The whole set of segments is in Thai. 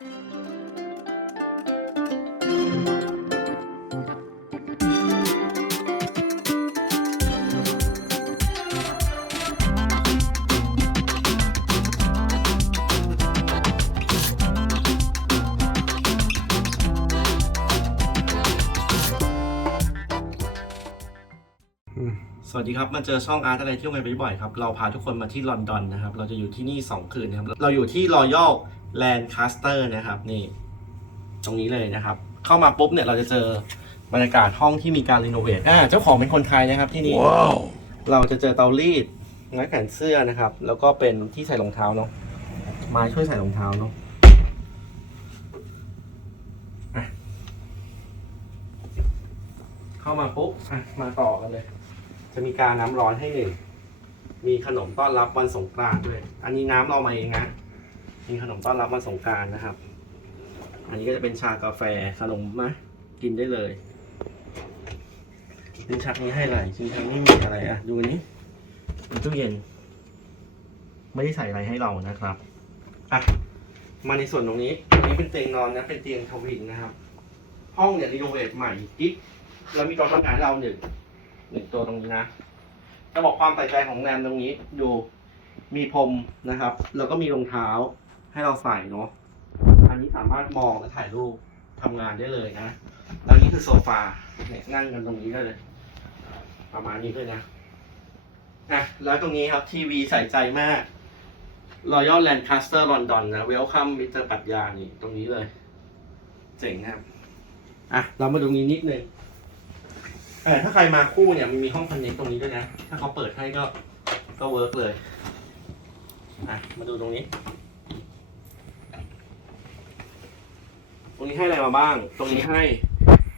Thank you. สวัสดีครับ มาเจอช่องอาร์ตอะไรเที่ยวกันบ่อยๆครับ เราพาทุกคนมาที่ลอนดอนนะครับ เราจะอยู่ที่นี่ 2 คืนนะครับ เราอยู่ที่ Royal Lancaster นะครับ นี่ ตรงนี้เลยนะครับ เข้ามาปุ๊บเนี่ยเราจะเจอบรรยากาศห้องที่มีการรีโนเวทอ่าเจ้าของเป็นคนไทยนะครับที่นี่เราจะเจอเตารีดไม้แขวนเสื้อนะครับ แล้วก็เป็นที่ใส่รองเท้าเนาะไม้ช่วยใส่รองเท้าเนาะอะเข้ามาปุ๊บอะมาต่อกันเลย จะมีการน้ำร้อนให้หนึ่ง มีขนมต้อนรับวันสงกรานต์ด้วย อันนี้น้ำเรามาเองนะ มีขนมต้อนรับวันสงกรานต์นะครับ อันนี้ก็จะเป็นชากาแฟขนมนะกินได้เลยลิ้นชักนี้ให้อะไรลิ้นชักไม่มีอะไรอะ ดูนี้เป็นตู้เย็น ไม่ได้ใส่อะไรให้เรานะครับ อะ มาในส่วนตรงนี้อันนี้เป็นเตียงนอนนะ เป็นเตียงทวินนะครับ ห้องเนี่ยรีโนเวทใหม่กิ๊กแล้วมีโต๊ะทำงานเราหนึ่ง หนึ่งตัวตรงนี้นะจะบอกความใส่ใจของแรมตรงนี้ดูมีพรมนะครับ แล้วก็มีรองเท้าให้เราใส่เนาะอันนี้สามารถมองและถ่ายรูปทำงานได้เลยนะแล้วนี่คือโซฟาเนี่ยนั่งกันตรงนี้ได้เลย ประมาณนี้ด้วยนะอะแล้วตรงนี้ครับทีวีใส่ใจมาก Royal Lancaster London นดอนนะ Welcome Mr. ปรัชญานี่ตรงนี้เลย เจ๋งนะครับ อะ เรามาดูนี้นิดนึง แต่ถ้าใครมาคู่เนี่ยมันมีห้องคอนเนคตรงนี้ด้วยนะ ถ้าเขาเปิดให้ก็ก็เวิร์กเลย อะ มาดูตรงนี้ ตรงนี้ให้อะไรมาบ้าง ตรงนี้ให้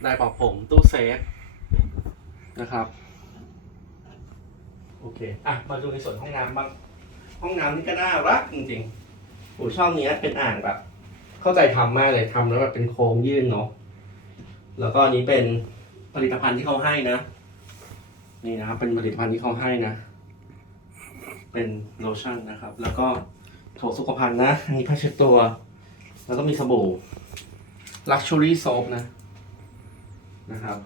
ได้เป่าผมตู้เซฟนะครับ โอเค อะ มาดูในส่วนห้องน้ำบ้าง ห้องน้ำนี่ก็น่ารักจริงๆโอ้ช่องนี้เป็นอ่างแบบ เข้าใจทำมากเลยทำแล้วแบบเป็นโค้งยื่นเนาะ แล้วก็อันนี้เป็น ผลิตภัณฑ์ที่เขาให้นะ นี่นะครับ เป็นผลิตภัณฑ์ที่เขาให้นะ เป็นโลชั่นนะครับ แล้วก็โถสุขภัณฑ์นะอันนี้ผ้าเช็ดตัว แล้วก็มีสบู่ Luxury Soap นะ นะครับ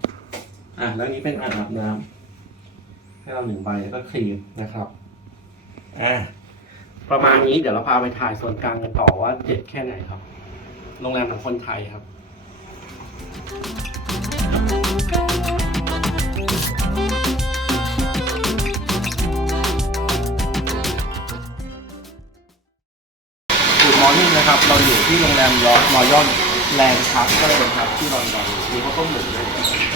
อะแล้วนนี้เป็นอ่างอาบน้ำให้เราหนึ่งใบแล้วก็ครีมนะครับ อะประมาณนี้เดี๋ยวเราพาไปถ่ายส่วนกลางกันต่อว่าเด็ดแค่ไหนครับ โรงแรมของคนไทยครับ มอร์นิ่งนะครับ เราอยู่ที่โรงแรมรอยอนแลนด์คัสก็เลยครับ ที่ลอนดอนมีข้าวต้มหมูด้วย